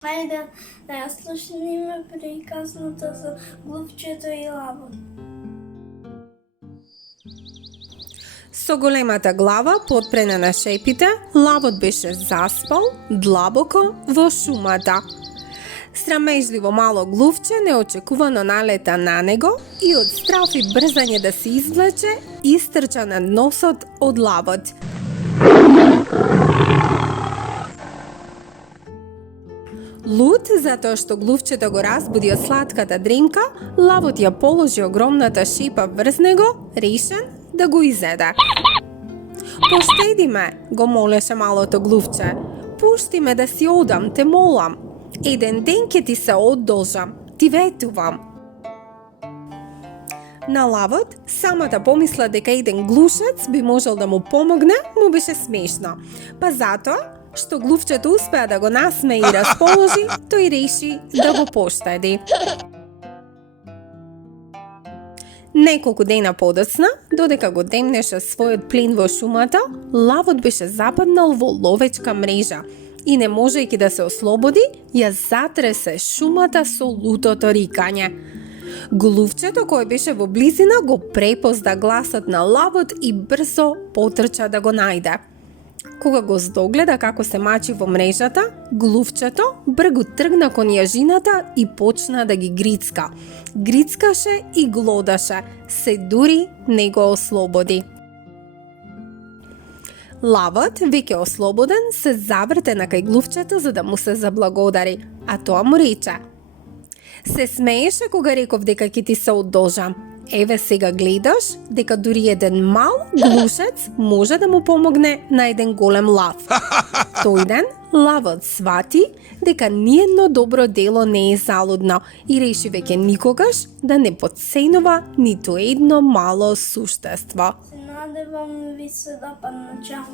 Ајде да ја слушниме приказната за глувчето и лавот. Со големата глава потпрена на шепите, лавот беше заспал длабоко во шумата. Срамежливо мало глувче неочекувано налета на него и од страф и брзање да се извлече, истрча на носот од лавот. Лут затоа што глувчето го разбуди од сладката дремка, лавот ја положи огромната шипа врз него, решен да го изеде. Поштеди ме, го молеше малото глувче. Пушти ме да си одам, те молам. Еден ден ќе ти се одолжам, ти ветувам. На лавот, самата помисла дека еден глушец би можел да му помогне, му беше смешно. Па затоа, што глувчето успеа да го насмее и расположи, тој реши да го поштеди. Неколку дена подоцна, додека го демнеше својот плен во шумата, лавот беше западнал во ловечка мрежа и не можејќи да се ослободи, ја затресе шумата со лутото рикање. Глувчето кој беше во близина го препозна гласот на лавот и брзо потрча да го најде. Кога го здогледа како се мачи во мрежата, глувчето бргу тргна кон јажината и почна да ги грицка. Грицкаше и глодаше, се дури не го ослободи. Лавот, веќе ослободен, се заврте на кај глувчето за да му се заблагодари, а тоа му рече: се смееше кога реков дека ќе ти се одолжам. Еве сега гледаш дека дури еден мал глушец може да му помогне на еден голем лав. Тој ден лавот свати дека ниедно добро дело не е залудно и реши веќе никогаш да не потценува ниту едно мало суштество. Се надевам ви се да падна. Чао.